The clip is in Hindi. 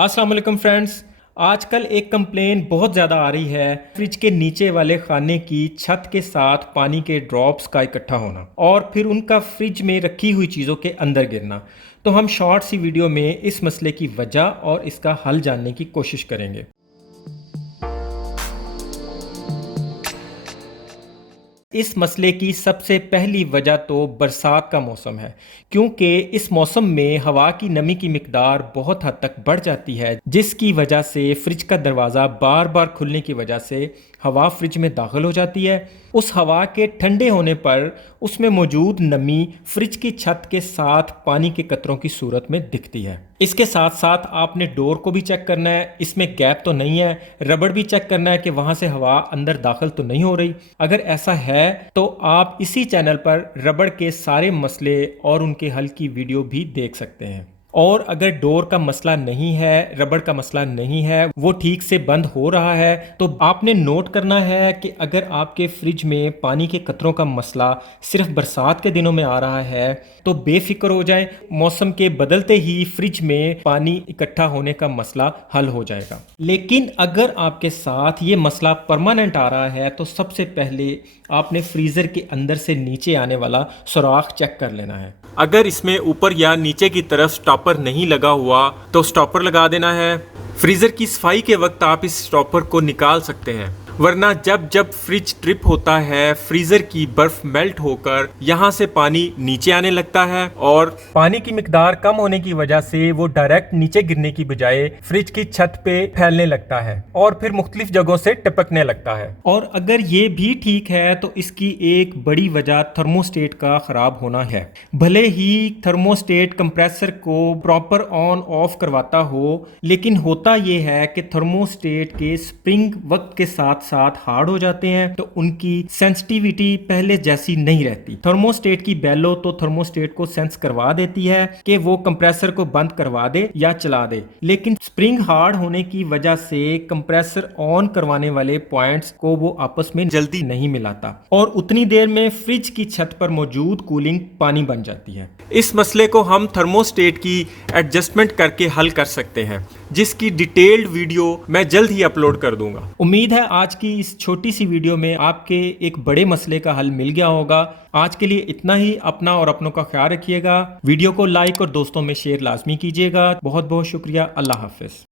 अस्सलाम वालेकुम फ्रेंड्स। आजकल एक कंप्लेन बहुत ज़्यादा आ रही है फ्रिज के नीचे वाले खाने की छत के साथ पानी के ड्रॉप्स का इकट्ठा होना और फिर उनका फ्रिज में रखी हुई चीज़ों के अंदर गिरना। तो हम शॉर्ट सी वीडियो में इस मसले की वजह और इसका हल जानने की कोशिश करेंगे। इस मसले की सबसे पहली वजह तो बरसात का मौसम है, क्योंकि इस मौसम में हवा की नमी की मिकदार बहुत हद तक बढ़ जाती है, जिसकी वजह से फ्रिज का दरवाज़ा बार बार खुलने की वजह से हवा फ्रिज में दाखिल हो जाती है। उस हवा के ठंडे होने पर उसमें मौजूद नमी फ्रिज की छत के साथ पानी के कतरों की सूरत में दिखती है। इसके साथ साथ आपने डोर को भी चेक करना है, इसमें गैप तो नहीं है। रबड़ भी चेक करना है कि वहां से हवा अंदर दाखिल तो नहीं हो रही। अगर ऐसा है तो आप इसी चैनल पर रबड़ के सारे मसले और उनके हल की वीडियो भी देख सकते हैं। और अगर डोर का मसला नहीं है, रबड़ का मसला नहीं है, वो ठीक से बंद हो रहा है, तो आपने नोट करना है कि अगर आपके फ्रिज में पानी के कतरों का मसला सिर्फ बरसात के दिनों में आ रहा है तो बेफिक्र हो जाए, मौसम के बदलते ही फ्रिज में पानी इकट्ठा होने का मसला हल हो जाएगा। लेकिन अगर आपके साथ ये मसला परमानेंट आ रहा है तो सबसे पहले आपने फ्रीज़र के अंदर से नीचे आने वाला सुराख चेक कर लेना है। अगर इसमें ऊपर या नीचे की तरफ स्टॉपर नहीं लगा हुआ तो स्टॉपर लगा देना है। फ्रीज़र की सफाई के वक्त आप इस स्टॉपर को निकाल सकते हैं, वरना जब जब फ्रिज ट्रिप होता है फ्रीजर की बर्फ मेल्ट होकर यहाँ से पानी नीचे आने लगता है और पानी की मिकदार कम होने की वजह से वो डायरेक्ट नीचे गिरने की बजाय फ्रिज की छत पे फैलने लगता है और फिर मुख्तलिफ जगहों से टपकने लगता है। और अगर ये भी ठीक है तो इसकी एक बड़ी वजह थर्मोस्टेट का खराब होना है। भले ही थर्मोस्टेट कंप्रेसर को प्रॉपर ऑन ऑफ करवाता हो, लेकिन होता ये है कि थर्मोस्टेट के स्प्रिंग वक्त के साथ साथ हार्ड हो जाते हैं, तो उनकी सेंसिटिविटी पहले जैसी नहीं रहती। थर्मोस्टेट की बेलो तो थर्मोस्टेट को सेंस करवा देती है कि वो कंप्रेसर को बंद करवा दे या चला दे, लेकिन स्प्रिंग हार्ड होने की वजह से कंप्रेसर ऑन करवाने वाले पॉइंट्स को वो आपस में जल्दी नहीं मिलाता और उतनी देर में फ्रिज की छत पर मौजूद कूलिंग पानी बन जाती है। इस मसले को हम थर्मोस्टेट की एडजस्टमेंट करके हल कर सकते हैं, जिसकी डिटेल्ड वीडियो मैं जल्द ही अपलोड कर दूंगा। उम्मीद है आज की इस छोटी सी वीडियो में आपके एक बड़े मसले का हल मिल गया होगा। आज के लिए इतना ही। अपना और अपनों का ख्याल रखिएगा। वीडियो को लाइक और दोस्तों में शेयर लाजमी कीजिएगा। बहुत बहुत शुक्रिया। अल्लाह हाफिज।